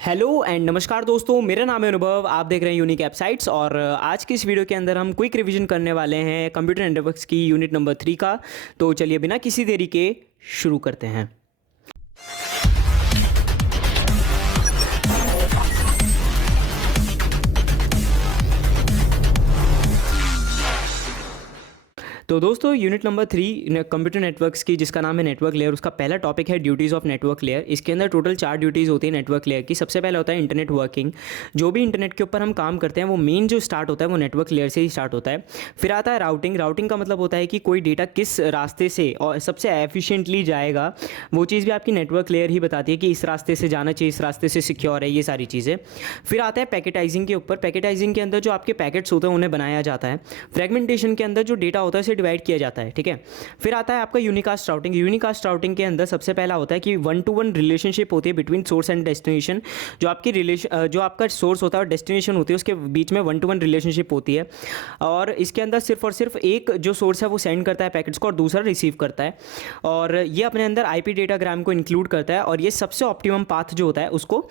Hello and नमस्कार दोस्तों, मेरा नाम है अनुभव। आप देख रहे हैं यूनिक एप्साइट्स और आज की इस वीडियो के अंदर हम क्विक रिवीजन करने वाले हैं कंप्यूटर नेटवर्क्स की यूनिट नंबर 3 का। तो चलिए बिना किसी देरी के शुरू करते हैं। तो दोस्तों यूनिट नंबर 3 कंप्यूटर नेटवर्क्स की, जिसका नाम है नेटवर्क लेयर, उसका पहला टॉपिक है ड्यूटीज़ ऑफ नेटवर्क लेयर। इसके अंदर टोटल 4 ड्यूटीज़ होती है नेटवर्क लेयर की। सबसे पहले होता है इंटरनेट वर्किंग। जो भी इंटरनेट के ऊपर हम काम करते हैं वो मेन जो स्टार्ट होता है वो नेटवर्क लेयर से ही स्टार्ट होता है। फिर आता है राउटिंग। राउटिंग का मतलब होता है कि कोई डेटा किस रास्ते से और सबसे एफिशिएंटली जाएगा, वो चीज़ भी आपकी नेटवर्क लेयर ही बताती है कि इस रास्ते से जाना चाहिए, इस रास्ते से सिक्योर है, ये सारी चीज़ें। फिर आता है पैकेटाइजिंग के ऊपर। पैकेटाइजिंग के अंदर जो आपके पैकेट्स होते हैं उन्हें बनाया जाता है। फ्रेगमेंटेशन के अंदर जो डेटा होता है उसे डिवाइड किया जाता है, ठीक है। फिर आता है आपका यूनिकास्ट राउटिंग। यूनिकास्ट राउटिंग के अंदर सबसे पहला होता है कि 1-to-1 रिलेशनशिप होती है बिटवीन सोर्स एंड डेस्टिनेशन। जो आपका सोर्स होता है और डेस्टिनेशन होती है उसके बीच में 1-to-1 रिलेशनशिप होती है। और इसके अंदर सिर्फ और सिर्फ एक जो सोर्स है वो सेंड करता है पैकेट्स को और दूसरा रिसीव करता है। और ये अपने अंदर आईपी डेटाग्राम को इंक्लूड करता है और ये सबसे ऑप्टिमम पाथ जो होता है उसको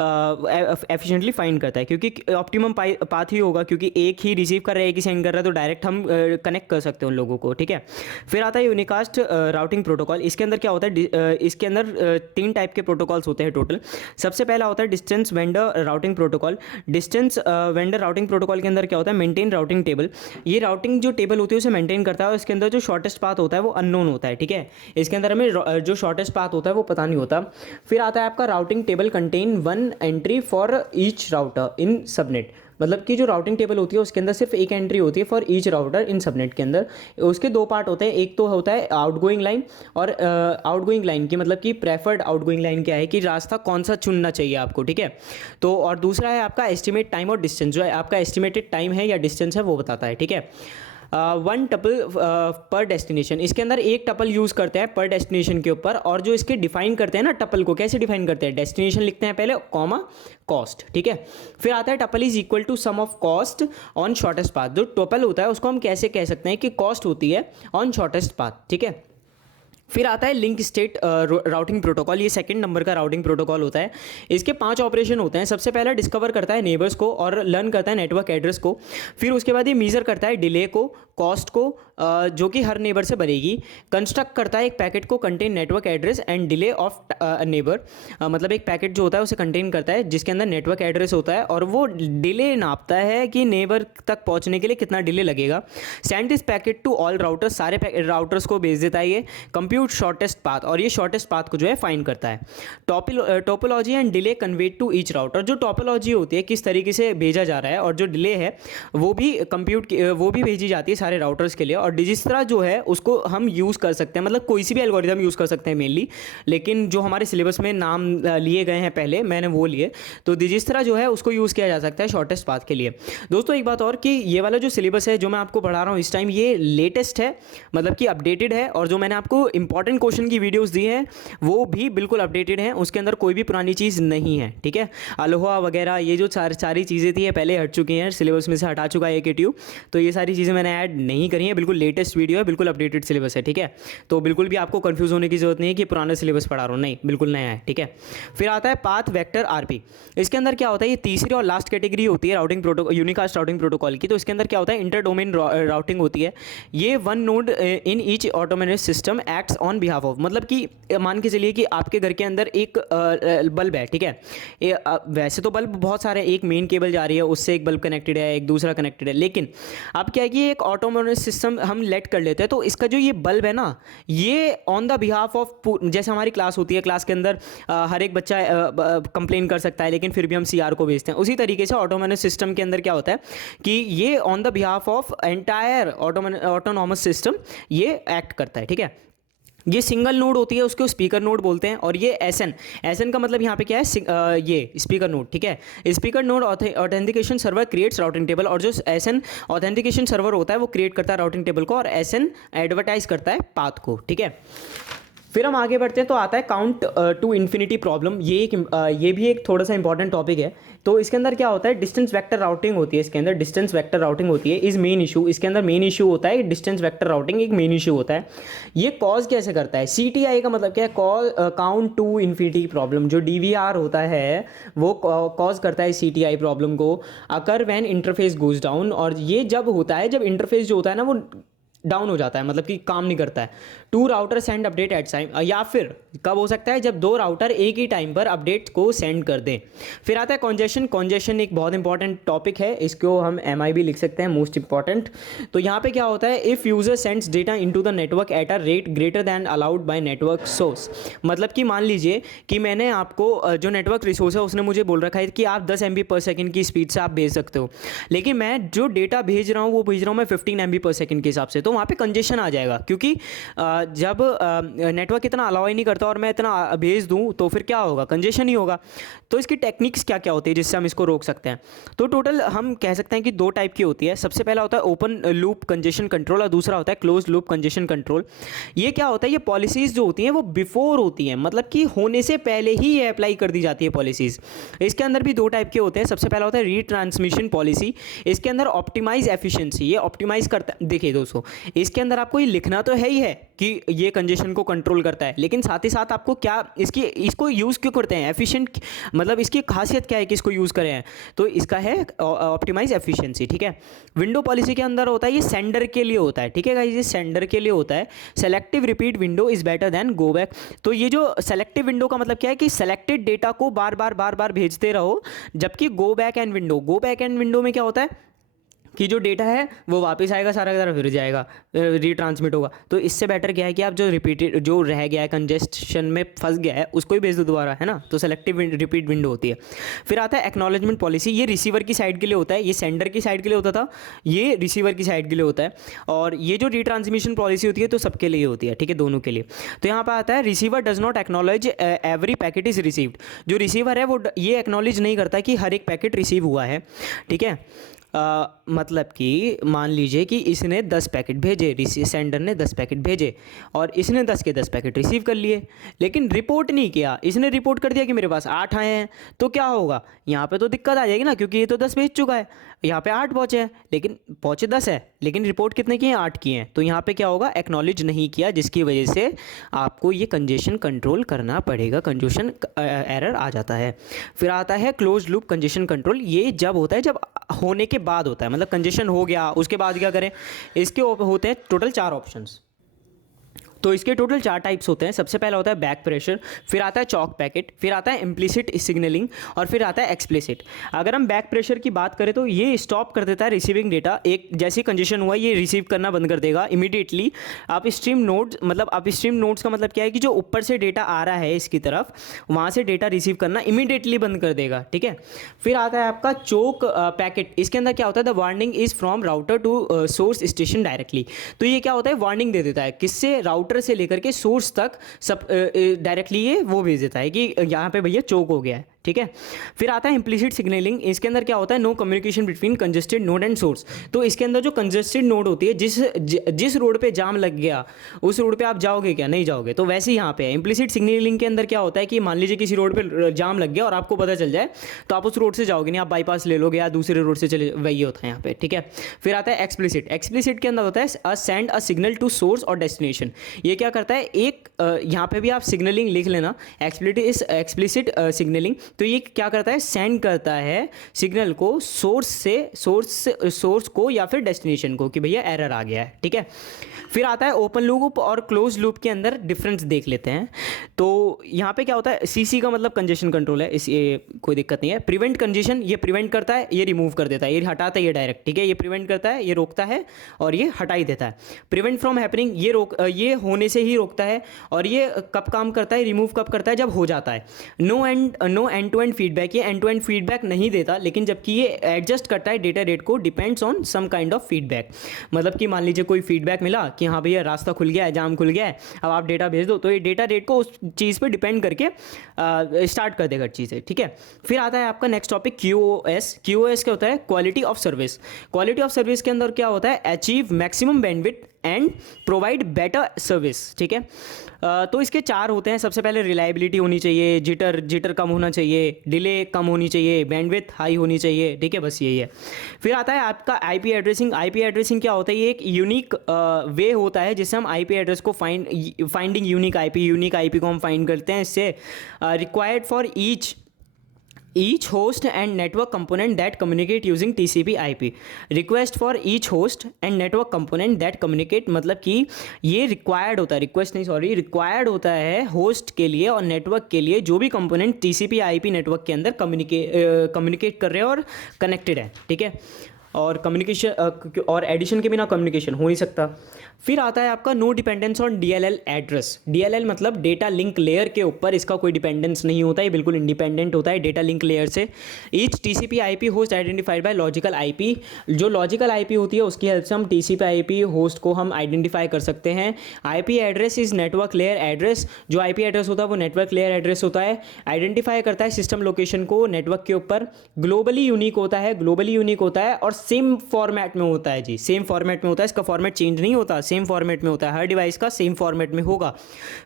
एफिशिएंटली फाइंड करता है, क्योंकि ऑप्टिमम पाथ ही होगा, क्योंकि एक ही रिसीव कर रहा है, एक ही सेंड कर रहा है, तो डायरेक्ट हम कनेक्ट कर सकते हैं उन लोगों को, ठीक है। फिर आता है यूनिकास्ट राउटिंग प्रोटोकॉल। इसके अंदर क्या होता है, इसके अंदर 3 टाइप के प्रोटोकॉल्स होते हैं टोटल। सबसे पहला होता है distance vendor routing protocol. Distance vendor routing protocol के अंदर क्या होता है, मेंटेन राउटिंग टेबल। ये राउटिंग जो टेबल होती है उसे मेंटेन करता है और इसके अंदर जो शॉर्टेस्ट पाथ होता है वो अननोन होता है, ठीक है। इसके अंदर हमें जो शॉर्टेस्ट पाथ होता है वो पता नहीं होता। फिर आता है आपका routing table contain 1 entry for each router in subnet. मतलब कि जो राउटिंग टेबल होती है उसके अंदर सिर्फ एक एंट्री होती है for each router in subnet के अंदर। उसके 2 पार्ट होते हैं। एक तो होता है आउटगोइंग लाइन, और आउटगोइंग लाइन की मतलब कि प्रेफर्ड आउटगोइंग लाइन क्या है कि रास्ता कौन सा चुनना चाहिए आपको, ठीक है। तो और दूसरा है आपका एस्टिमेट टाइम और डिस्टेंस, जो है आपका एस्टिमेटेड टाइम है या डिस्टेंस है वो बताता है, ठीक है। 1 टपल पर डेस्टिनेशन। इसके अंदर एक टपल यूज़ करते हैं पर डेस्टिनेशन के ऊपर, और जो इसके डिफाइन करते हैं ना टपल को, कैसे डिफाइन करते हैं, डेस्टिनेशन लिखते हैं पहले कॉमा कॉस्ट, ठीक है। फिर आता है tuple is equal to sum of cost on shortest path. जो टपल होता है उसको हम कैसे कह सकते हैं कि कॉस्ट होती है ऑन शॉर्टेस्ट पाथ, ठीक है। फिर आता है लिंक स्टेट राउटिंग प्रोटोकॉल। ये सेकंड नंबर का राउटिंग प्रोटोकॉल होता है। इसके 5 ऑपरेशन होते हैं। सबसे पहला डिस्कवर करता है नेबर्स को और लर्न करता है नेटवर्क एड्रेस को। फिर उसके बाद ये मीज़र करता है डिले को, कॉस्ट को, जो कि हर नेबर से बनेगी। कंस्ट्रक्ट करता है एक पैकेट को contain network address and delay of neighbour. मतलब एक पैकेट जो होता है उसे कंटेन करता है जिसके अंदर नेटवर्क एड्रेस होता है और वो डिले नापता है कि नेबर तक पहुंचने के लिए कितना डिले लगेगा। Send this packet to all routers. सारे राउटर्स को भेज देता है ये। कंप्यूट शॉर्टेस्ट पाथ, और ये शॉर्टेस्ट पाथ को जो है फाइंड करता है। Topology and delay conveyed to each router. जो टोपोलॉजी होती है किस तरीके से भेजा जा रहा है, और जो डिले है वो भी भेजी जाती है सारे राउटर्स के लिए। और डिजिस्त्रा जो है उसको हम यूज़ कर सकते हैं, मतलब कोई सी भी एल्गोरिदम यूज़ कर सकते हैं मेनली, लेकिन जो हमारे सिलेबस में नाम लिए गए हैं पहले मैंने वो लिए, तो डिजिस्त्रा जो है उसको यूज़ किया जा सकता है शॉर्टेस्ट पाथ के लिए। दोस्तों एक बात और कि ये वाला जो सिलेबस है जो मैं आपको पढ़ा रहा हूँ इस टाइम, ये लेटेस्ट है, मतलब कि अपडेटेड है। और जो मैंने आपको इंपॉर्टेंट क्वेश्चन की वीडियोस दी हैं वो भी बिल्कुल अपडेटेड हैं, उसके अंदर कोई भी पुरानी चीज़ नहीं है, ठीक है। अलोहा वगैरह ये जो सारी चीज़ें थी ये पहले हट चुकी हैं, सिलेबस में से हटा चुका है AKTU, तो ये सारी चीज़ें मैंने ऐड नहीं करी हैं। बिल्कुल लेटेस्ट वीडियो है, बिल्कुल अपडेटेड सिलेबस है, ठीक है। तो बिल्कुल भी आपको कंफ्यूज होने की जरूरत नहीं है कि पुराना सिलेबस पढ़ा रहा हूँ, नहीं, बिल्कुल नया है, ठीक है। फिर आता है पाथ वेक्टर RP। इसके अंदर क्या होता है, ये तीसरी और लास्ट कैटेगरी होती है routing protocol, unicast routing protocol की। तो इसके अंदर क्या होता है, इंटर डोमेन राउटिंग होती है। ये 1 node in each automatic system acts on behalf of. मतलब कि मान के चलिए कि आपके घर के अंदर एक बल्ब है, ठीक है। वैसे तो बल्ब बहुत सारे, एक मेन केबल जा रही है उससे एक बल्ब कनेक्टेड है, एक दूसरा कनेक्टेड है, लेकिन अब क्या है कि एक ऑटोमेटिक सिस्टम हम लेट कर लेते हैं। तो इसका जो ये बल्ब है ना, ये ऑन द बिहाफ ऑफ, जैसे हमारी क्लास होती है, क्लास के अंदर हर एक बच्चा कंप्लेन कर सकता है लेकिन फिर भी हम CR को भेजते हैं, उसी तरीके से ऑटोमेटिक सिस्टम के अंदर क्या होता है कि ये on the behalf of entire autonomous system ये एक्ट करता है, ठीक है। ये सिंगल नोड होती है, उसको स्पीकर नोड बोलते हैं। और ये SN का मतलब यहाँ पे क्या है, ये स्पीकर नोड, ठीक है। Speaker node authentication server creates routing table, और जो SN ऑथेंटिकेशन सर्वर होता है वो क्रिएट करता है राउटिंग टेबल को, और SN एडवर्टाइज करता है पाथ को, ठीक है। फिर हम आगे बढ़ते हैं तो आता है काउंट टू इन्फिनिटी प्रॉब्लम। ये भी एक थोड़ा सा इंपॉर्टेंट टॉपिक है। तो इसके अंदर क्या होता है, डिस्टेंस वेक्टर राउटिंग होती है, इसके अंदर डिस्टेंस वेक्टर राउटिंग होती है, इज मेन इशू। इसके अंदर मेन इशू होता है डिस्टेंस वेक्टर राउटिंग, एक मेन इशू होता है। ये कॉज कैसे करता है, CTI का मतलब क्या है, cause count to infinity problem. जो DVR होता है वो कॉज करता है CTI प्रॉब्लम को, occur when interface goes down. और ये जब होता है जब इंटरफेस जो होता है ना वो डाउन हो जाता है, मतलब कि काम नहीं करता है। Two router send update at time, या फिर कब हो सकता है, जब दो राउटर एक ही टाइम पर अपडेट को सेंड कर दें। फिर आता है कॉन्जेशन। कॉन्जेशन एक बहुत इंपॉर्टेंट टॉपिक है, इसको हम MI भी लिख सकते हैं, मोस्ट इंपॉर्टेंट। तो यहाँ पे क्या होता है, if user sends data into the network at a rate greater than allowed by network source. मतलब कि मान लीजिए कि मैंने आपको जो नेटवर्क रिसोर्स है उसने मुझे बोल रखा है कि आप 10 MB/s की स्पीड से आप भेज सकते हो, लेकिन मैं जो डेटा भेज रहा हूँ वो भेज रहा हूँ मैं 15 MB/s के हिसाब से। तो वहाँ पे कंजेशन आ जाएगा, क्योंकि जब नेटवर्क इतना अलाउ ही नहीं करता और मैं इतना भेज दूं तो फिर क्या होगा, कंजेशन ही होगा। तो इसकी टेक्निक्स क्या क्या होती है जिससे हम इसको रोक सकते हैं। तो टोटल हम कह सकते हैं कि दो टाइप की होती है। सबसे पहला होता है ओपन लूप कंजेशन कंट्रोल और दूसरा होता है क्लोज लूप कंजेशन कंट्रोल। ये क्या होता है, ये पॉलिसीज़ जो होती हैं वो बिफोर होती हैं, मतलब कि होने से पहले ही ये अप्लाई कर दी जाती है पॉलिसीज़। इसके अंदर भी दो टाइप के होते हैं। सबसे पहला होता है रीट्रांसमिशन पॉलिसी। इसके अंदर ऑप्टिमाइज एफिशिएंसी, ये ऑप्टिमाइज करता है। देखिए दोस्तों, इसके अंदर आपको ये लिखना तो है ही है कि ये कंजेशन को कंट्रोल करता है, लेकिन साथ ही साथ आपको क्या इसको यूज़ क्यों करते हैं, एफिशिएंट, मतलब इसकी खासियत क्या है कि इसको यूज़ करें हैं। तो इसका है ऑप्टिमाइज एफिशिएंसी, ठीक है। विंडो पॉलिसी के अंदर होता है, ये सेंडर के लिए होता है, ठीक है गाइस, ये सेंडर के लिए होता है। Selective repeat window is better than go back. तो ये जो सेलेक्टिव विंडो का मतलब क्या है कि सेलेक्टेड डेटा को बार बार भेजते रहो, जबकि गो बैक एंड विंडो में क्या होता है कि जो डेटा है वो वापस आएगा, सारा का सारा फिर जाएगा, रीट्रांसमिट होगा। तो इससे बेटर क्या है कि आप जो रिपीटेड, जो रह गया है कंजेस्शन में फंस गया है, उसको ही भेज दो दोबारा, है ना। तो सेलेक्टिव रिपीट विंडो होती है। फिर आता है एक्नॉलेजमेंट पॉलिसी। ये रिसीवर की साइड के लिए होता है, ये सेंडर की साइड के लिए होता था, ये रिसीवर की साइड के लिए होता है। और ये जो रीट्रांसमिशन पॉलिसी होती है तो सबके लिए होती है, ठीक है, दोनों के लिए। तो यहाँ पर आता है receiver does not acknowledge every packet is received. जो रिसीवर है वो ये एक्नॉलेज नहीं करता कि हर एक पैकेट रिसीव हुआ है, ठीक है। मतलब कि मान लीजिए कि इसने 10 पैकेट भेजे, सेंडर ने 10 पैकेट भेजे और इसने 10 के 10 पैकेट रिसीव कर लिए, लेकिन रिपोर्ट नहीं किया। इसने रिपोर्ट कर दिया कि मेरे पास 8 आए हैं, तो क्या होगा, यहाँ पे तो दिक्कत आ जाएगी ना, क्योंकि ये तो 10 भेज चुका है, यहाँ पे 8 पहुँचे हैं, लेकिन पहुँचे 10 है, लेकिन रिपोर्ट कितने किए हैं, 8 किए हैं। तो यहाँ पे क्या होगा, एक्नॉलेज नहीं किया, जिसकी वजह से आपको ये कंजेशन कंट्रोल करना पड़ेगा, कंजेशन एरर आ जाता है। फिर आता है क्लोज लूप कंजेशन कंट्रोल। ये जब होता है, जब होने के बाद होता है, मतलब कंजेशन हो गया उसके बाद क्या करें। इसके होते हैं टोटल 4 ऑप्शंस। तो इसके टोटल 4 टाइप्स होते हैं। सबसे पहला होता है बैक प्रेशर, फिर आता है चॉक पैकेट, फिर आता है इम्प्लिसिट सिग्नलिंग और फिर आता है एक्सप्लिसिट। अगर हम बैक प्रेशर की बात करें तो ये स्टॉप कर देता है रिसीविंग डेटा। एक जैसे कंजेशन हुआ ये रिसीव करना बंद कर देगा इमीडिएटली। अपस्ट्रीम नोड्स, मतलब अपस्ट्रीम नोड्स का मतलब क्या है कि जो ऊपर से डेटा आ रहा है इसकी तरफ, वहाँ से डेटा रिसीव करना इमीडिएटली बंद कर देगा, ठीक है। फिर आता है आपका चोक पैकेट। इसके अंदर क्या होता है, the warning is from router to source station directly. तो ये क्या होता है, वार्निंग दे देता है, किससे, राउटर से लेकर के सोर्स तक सब डायरेक्टली ये वो भेज देता है कि यहाँ पे भैया चोक हो गया है, ठीक है। फिर आता है इम्प्लिसिट सिग्नलिंग। इसके अंदर क्या होता है, no communication between congested node and source. तो इसके अंदर जो कंजेस्टेड नोड होती है, जिस रोड पे जाम लग गया उस रोड पे आप जाओगे क्या, नहीं जाओगे। तो वैसे ही यहाँ पे है। इम्प्लिसिट सिग्नलिंग के अंदर क्या होता है कि मान लीजिए किसी रोड पे जाम लग गया और आपको पता चल जाए, तो आप उस रोड से जाओगे नहीं, आप बाईपास ले लोगे या दूसरे रोड से चले, वही होता है यहाँ पे, ठीक है। फिर आता है एक्सप्लिसिट। एक्सप्लिसिट के अंदर होता है send a signal to source और डेस्टिनेशन। ये क्या करता है, एक यहाँ पे भी आप सिग्नलिंग लिख लेना, एक्सप्लिसिट सिग्नलिंग। तो ये क्या करता है, सेंड करता है सिग्नल को सोर्स को या फिर डेस्टिनेशन को कि भैया एरर आ गया है, ठीक है। फिर आता है ओपन लूप और क्लोज लूप के अंदर डिफरेंस देख लेते हैं। तो यहाँ पे क्या होता है, सीसी का मतलब कंजेशन कंट्रोल है, इस ये कोई दिक्कत नहीं है। प्रिवेंट कंजेशन, ये प्रिवेंट करता है, ये रिमूव कर देता है, ये हटाता है, ये डायरेक्ट, ठीक है। ये प्रिवेंट करता है, ये रोकता है और ये हटा ही देता है। प्रिवेंट फ्रॉम हैपनिंग, ये होने से ही रोकता है और ये कब काम करता है, रिमूव कब करता है, जब हो जाता है। No end to end feedback, ये एंड टू एंड फीडबैक नहीं देता, लेकिन जबकि ये एडजस्ट करता है डेटा रेट को, depends on some kind of feedback. मतलब कि मान लीजिए कोई फीडबैक मिला कि हाँ भैया रास्ता खुल गया है, जाम खुल गया है, अब आप डेटा भेज दो, तो ये डेटा रेट को उस चीज़ पे डिपेंड करके स्टार्ट कर देगा चीज़ें, ठीक है। फिर आता है आपका नेक्स्ट टॉपिक QoS। QoS क्या होता है, quality of service. Quality of service के अंदर क्या होता है, achieve maximum bandwidth and provide better service. ठीक है, तो इसके 4 होते हैं। सबसे पहले रिलायबिलिटी होनी चाहिए, जिटर कम होना चाहिए, डिले कम होनी चाहिए, बैंडविड्थ हाई होनी चाहिए। ठीक है, बस यही है। फिर आता है आपका आईपी एड्रेसिंग। आईपी एड्रेसिंग क्या होता है? ये एक यूनिक वे होता है जिससे हम आईपी एड्रेस को फाइंडिंग यूनिक आईपी को हम फाइंड करते हैं। इससे required for each host and network component that communicate using TCP/IP। request for each host and network component that communicate, मतलब कि ये रिक्वायर्ड होता है, रिक्वेस्ट नहीं सॉरी, रिक्वायर्ड होता है होस्ट के लिए और नेटवर्क के लिए जो भी कंपोनेंट TCP/IP नेटवर्क के अंदर कम्युनिकेट कर रहे हैं और कनेक्टेड है। ठीक है, और कम्युनिकेशन और एडिशन के बिना कम्युनिकेशन हो नहीं सकता। फिर आता है आपका no dependence on DLL address. DLL मतलब डेटा लिंक लेयर के ऊपर इसका कोई डिपेंडेंस नहीं होता है, बिल्कुल इंडिपेंडेंट होता है डेटा लिंक लेयर से। Each TCP/IP host identified by logical IP। जो लॉजिकल IP होती है उसकी हेल्प से हम TCP/IP होस्ट को हम आइडेंटिफाई कर सकते हैं। IP address is network layer address. जो IP एड्रेस होता है वो नेटवर्क लेयर एड्रेस होता है, आइडेंटिफाई करता है सिस्टम लोकेशन को नेटवर्क के ऊपर। ग्लोबली यूनिक होता है और सेम फॉर्मेट में होता है जी, सेम फॉर्मेट में होता है, इसका फॉर्मेट चेंज नहीं होता, सेम फॉर्मेट में होता है, हर डिवाइस का सेम फॉर्मेट में होगा।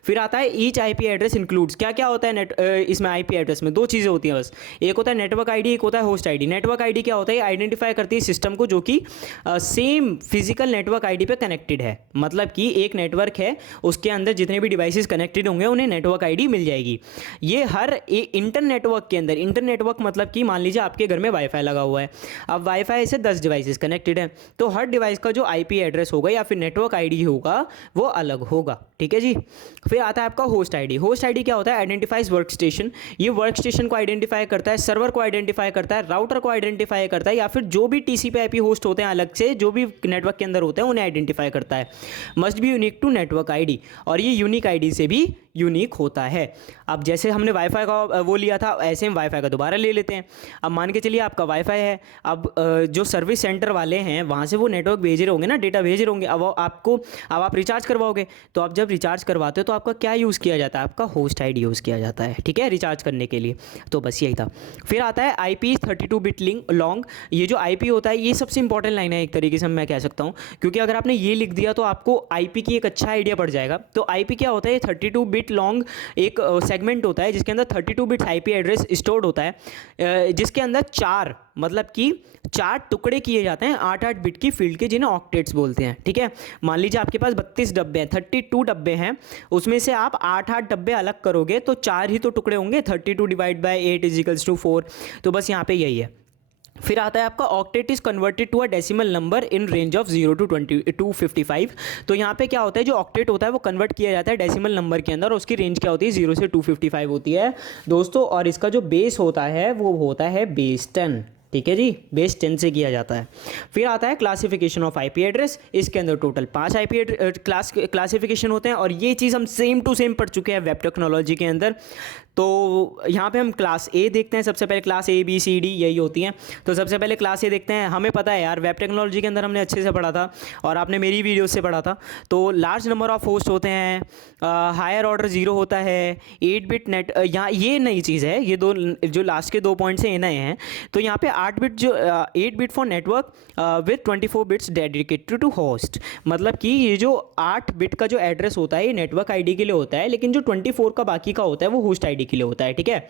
फिर आता है ईच आईपी एड्रेस इंक्लूड्स। क्या क्या होता है इसमें आईपी एड्रेस में? 2 चीज़ें होती हैं बस, एक होता है नेटवर्क आईडी, एक होता है होस्ट आईडी। नेटवर्क आईडी क्या होता है? आइडेंटिफाई करती है सिस्टम को जो कि सेम फिजिकल नेटवर्क आईडी पे कनेक्टेड है। मतलब कि एक नेटवर्क है, उसके अंदर जितने भी डिवाइसेस कनेक्टेड होंगे उन्हें नेटवर्क आईडी मिल जाएगी। ये हर इंटरनेटवर्क के अंदर, इंटरनेटवर्क मतलब कि मान लीजिए आपके घर में वाईफाई लगा हुआ है, अब वाईफाई से 10 डिवाइसेस कनेक्टेड हैं, तो हर डिवाइस का जो आईपी एड्रेस होगा या फिर नेटवर्क आईडी होगा वो अलग होगा। ठीक है जी। फिर आता है आपका होस्ट आईडी। होस्ट आईडी क्या होता है? Identifies work station. ये वर्क स्टेशन को आइडेंटिफाई करता है, सर्वर को आइडेंटिफाई करता है, राउटर को आइडेंटिफाई करता है, या फिर जो भी TCP/IP होस्ट होते हैं अलग से, जो भी नेटवर्क के अंदर होते हैं उन्हें आइडेंटिफाई करता है। Must be unique to network ID, और ये यूनिक आईडी से भी यूनिक होता है। अब जैसे हमने वाईफाई का वो लिया था, ऐसे हम वाईफाई का दोबारा ले लेते हैं। अब मान के चलिए आपका वाईफाई है, अब जो सर्विस सेंटर वाले हैं वहाँ से वो नेटवर्क भेज रहे होंगे ना, डेटा भेज रहे होंगे। अब आप रिचार्ज करवाओगे, तो आप जब रिचार्ज करवाते हो तो आपका क्या यूज़ किया जाता है? आपका होस्ट आईडी यूज़ किया जाता है। ठीक है, रिचार्ज करने के लिए। तो बस यही था। फिर आता है IP 32 बिट लॉन्ग। ये जो IP होता है ये सबसे इंपॉर्टेंट लाइन है एक तरीके से मैं कह सकता हूँ, क्योंकि अगर आपने ये लिख दिया तो आपको IP की एक अच्छा आइडिया पड़ जाएगा। तो IP क्या होता है? 32 बिट लॉन्ग एक सेगमेंट होता है जिसके अंदर 32 बिट IP एड्रेस स्टोर्ड होता है, जिसके अंदर 4 मतलब कि 4 टुकड़े किए जाते हैं 8-8 बिट की फील्ड के, जिन्हें ऑक्टेट्स बोलते हैं। ठीक है, मान लीजिए आपके पास 32 डब्बे हैं, 32 डब्बे हैं, उसमें से आप 8-8 डब्बे अलग करोगे तो 4 ही तो टुकड़े होंगे। 32 डिवाइड बाई 8 इज 4। तो बस यहाँ पे यही है। फिर आता है आपका octet is converted to a decimal number in range of 0 to 255। तो यहाँ पे क्या होता है? जो ऑक्टेट होता है वो कन्वर्ट किया जाता है डेसिमल नंबर के अंदर, और उसकी रेंज क्या होती है? 0 से 255 होती है दोस्तों। और इसका जो बेस होता है वो होता है बेस 10। ठीक है जी, बेस 10 से किया जाता है। फिर आता है क्लासिफिकेशन ऑफ IP एड्रेस। इसके अंदर टोटल 5 IP क्लासिफिकेशन होते हैं, और ये चीज़ हम सेम टू सेम पढ़ चुके हैं वेब टेक्नोलॉजी के अंदर। तो यहाँ पे हम क्लास A देखते हैं। सबसे पहले class A B C D यही होती हैं। तो सबसे पहले क्लास A देखते हैं। हमें पता है यार, वेब टेक्नोलॉजी के अंदर हमने अच्छे से पढ़ा था और आपने मेरी वीडियो से पढ़ा था। तो लार्ज नंबर ऑफ होस्ट होते हैं, हायर ऑर्डर 0 होता है, 8 बिट नेट, यहाँ ये नई चीज़ है, ये दो जो लास्ट के 2 पॉइंट्स हैं ये नए हैं। तो यहाँ पे 8 bit for network with 24 bits dedicated to host. मतलब कि ये जो 8 बिट का जो एड्रेस होता है ये नेटवर्क आईडी के लिए होता है, लेकिन जो 24 का बाकी का होता है वो होस्ट आईडी के लिए होता है। ठीक है,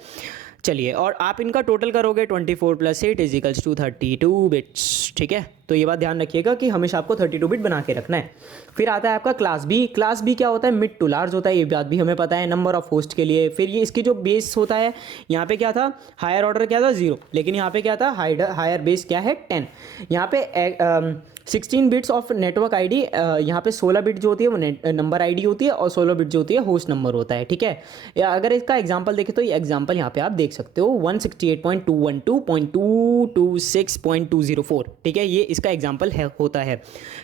चलिए, और आप इनका टोटल करोगे 24 + 8 = 32 बिट्स। ठीक है, तो ये बात ध्यान रखिएगा कि हमेशा आपको 32 बिट बना के रखना है। फिर आता है आपका क्लास बी। क्लास बी क्या होता है? मिड टू लार्ज होता है, ये बात भी हमें पता है, नंबर ऑफ होस्ट के लिए। फिर ये इसकी जो बेस होता है, यहाँ पे क्या था? हायर ऑर्डर क्या था? 0, लेकिन यहाँ पे क्या था? हायर बेस क्या है? 10। यहाँ पे 16 बिट्स ऑफ नेटवर्क आईडी, यहाँ पे 16 बिट जो होती है वो नंबर आईडी होती है, और 16 बिट जो होती है होस्ट नंबर होता है। ठीक है, या अगर इसका एग्जांपल देखें तो ये एग्जांपल यहाँ पे आप देख सकते हो 168.212.226.204। ठीक है, ये इसका एग्जांपल होता है।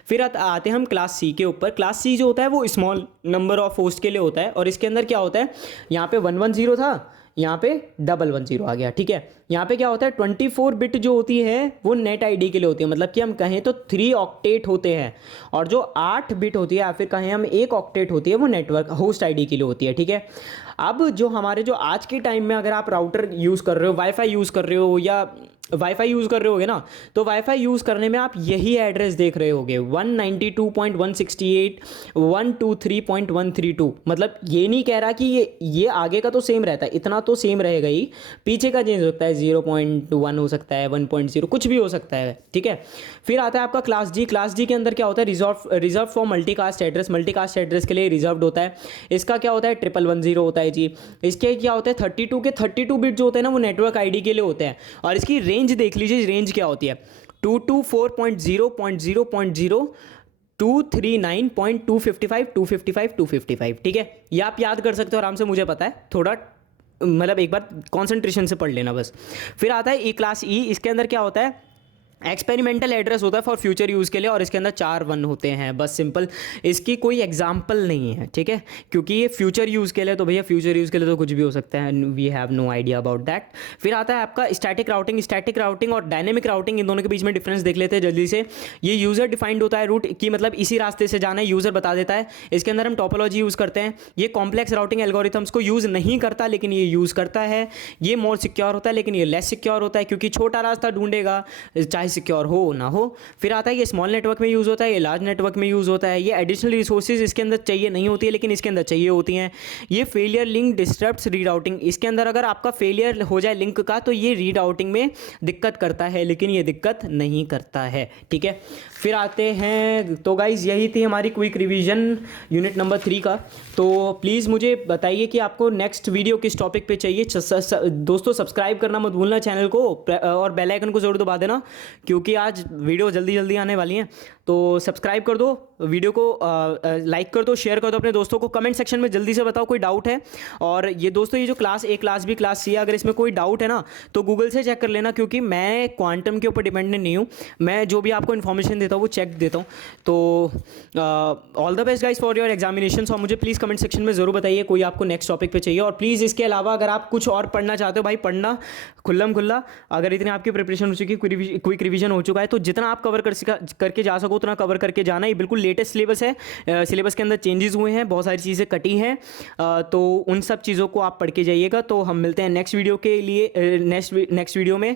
फिर आते हैं हम क्लास सी के ऊपर। क्लास सी जो होता है वो स्मॉल नंबर ऑफ होस्ट के लिए होता है, और इसके अंदर क्या होता है? यहाँ पे 110 था, यहाँ पे 110 आ गया। ठीक है, यहाँ पे क्या होता है? 24 बिट जो होती है वो नेट आईडी के लिए होती है, मतलब कि हम कहें तो 3 ऑक्टेट होते हैं, और जो 8 बिट होती है या फिर कहें हम 1 ऑक्टेट होती है वो नेटवर्क होस्ट आईडी के लिए होती है। ठीक है, अब जो हमारे जो आज के टाइम में अगर आप राउटर यूज़ कर रहे हो, वाईफाई यूज़ कर रहे हो, या वाईफाई यूज़ कर रहे होगे ना, तो वाईफाई यूज़ करने में आप यही एड्रेस देख रहे होगे 192.168.123.132। मतलब ये नहीं कह रहा कि ये आगे का तो सेम रहता है, इतना तो सेम रहेगा ही, पीछे का चेंज हो सकता है, 0.1 हो सकता है, 1.0 कुछ भी हो सकता है, ठीक है। फिर आता है आपका क्लास डी। क्लास डी के अंदर क्या होता है, reserve for multicast address. Multicast address के लिए रिजर्व्ड होता है। इसका क्या होता है, 1110 होता है जी। इसके क्या होता है, 32 के 32 बिट जो होते हैं ना, वो नेटवर्क आईडी के लिए होते हैं। और इसकी रेंज देख लीजिए, रेंज क्या होती है, 224.0.0.0 239.255 ठीक है। ये आप याद कर सकते हो आराम से, मुझे पता है, थोड़ा मतलब एक बार कॉन्सेंट्रेशन से पढ़ लेना बस। फिर आता है ई क्लास ई। इसके अंदर क्या होता है, एक्सपेरिमेंटल एड्रेस होता है फॉर फ्यूचर यूज़ के लिए, और इसके अंदर 4 1 होते हैं, बस सिंपल। इसकी कोई एग्जाम्पल नहीं है, ठीक है, क्योंकि ये फ्यूचर यूज़ के लिए, तो भैया फ्यूचर यूज़ के लिए तो कुछ भी हो सकता है, we have no idea about that. फिर आता है आपका स्टैटिक राउटिंग। स्टैटिक राउटिंग और डायनेमिक राउटिंग, इन दोनों के बीच में डिफरेंस देख लेते हैं जल्दी से। ये यूज़र डिफाइंड होता है रूट की, मतलब इसी रास्ते से जाना है, यूज़र बता देता है। इसके अंदर हम टोपोलॉजी यूज़ करते हैं। ये कॉम्प्लेक्स राउटिंग एल्गोरिथम्स को यूज़ नहीं करता, लेकिन ये यूज़ करता है। ये मोर सिक्योर होता है, लेकिन ये लेस सिक्योर होता है, क्योंकि छोटा रास्ता ढूंढेगा, चाहे सिक्योर हो ना हो। फिर आता है ये स्मॉल नेटवर्क में यूज़ होता है, ये लार्ज नेटवर्क में यूज़ होता है। ये एडिशनल रिसोर्सेज इसके अंदर चाहिए नहीं होती है, लेकिन इसके अंदर चाहिए होती हैं। ये फेलियर लिंक डिस्टर्ब्स रीडाउटिंग। इसके अंदर अगर आपका फेलियर हो जाए लिंक का, तो ये रीडाउटिंग में दिक्कत करता है, लेकिन ये दिक्कत नहीं करता है, ठीक है। फिर आते हैं, तो गाइज यही थी हमारी क्विक रिवीजन यूनिट नंबर 3 का। तो प्लीज़ मुझे बताइए कि आपको नेक्स्ट वीडियो किस टॉपिक पे चाहिए। दोस्तों सब्सक्राइब करना मत भूलना चैनल को, और बेल आइकन को ज़रूर दबा देना, क्योंकि आज वीडियो जल्दी जल्दी आने वाली हैं। तो सब्सक्राइब कर दो, वीडियो को लाइक कर दो, शेयर कर दो अपने दोस्तों को। कमेंट सेक्शन में जल्दी से बताओ कोई डाउट है। और ये दोस्तों, ये जो class A, class B, class C है, अगर इसमें कोई डाउट है ना, तो गूगल से चेक कर लेना, क्योंकि मैं क्वांटम के ऊपर डिपेंडेंट नहीं हूँ। मैं जो भी आपको इन्फॉर्मेशन देता हूँ वो चेक देता हूँ। तो all the best guys for your examination. और मुझे प्लीज़ कमेंट सेक्शन में ज़रूर बताइए कोई आपको नेक्स्ट टॉपिक पे चाहिए। और प्लीज़ इसके अलावा अगर आप कुछ और पढ़ना चाहते हो, भाई पढ़ना खुल्लम खुल्ला। अगर इतनी आपकी प्रिपरेशन हो चुकी है, क्विक रिवीजन हो चुका है, तो जितना आप कवर करके जा सको उतना कवर करके जाना। ये बिल्कुल लेटेस्ट सिलेबस है। सिलेबस के अंदर चेंजेस हुए हैं, बहुत सारी चीज़ें कटी हैं, तो उन सब चीज़ों को आप पढ़ के जाइएगा। तो हम मिलते हैं नेक्स्ट वीडियो के लिए, नेक्स्ट वीडियो में।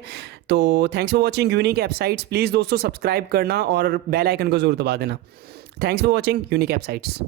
तो थैंक्स फॉर वॉचिंग यूनिक एप्साइट्स। प्लीज़ दोस्तों सब्सक्राइब करना और बेल आइकन को जरूर दबा देना। Thanks for watching unique एप्साइट्स।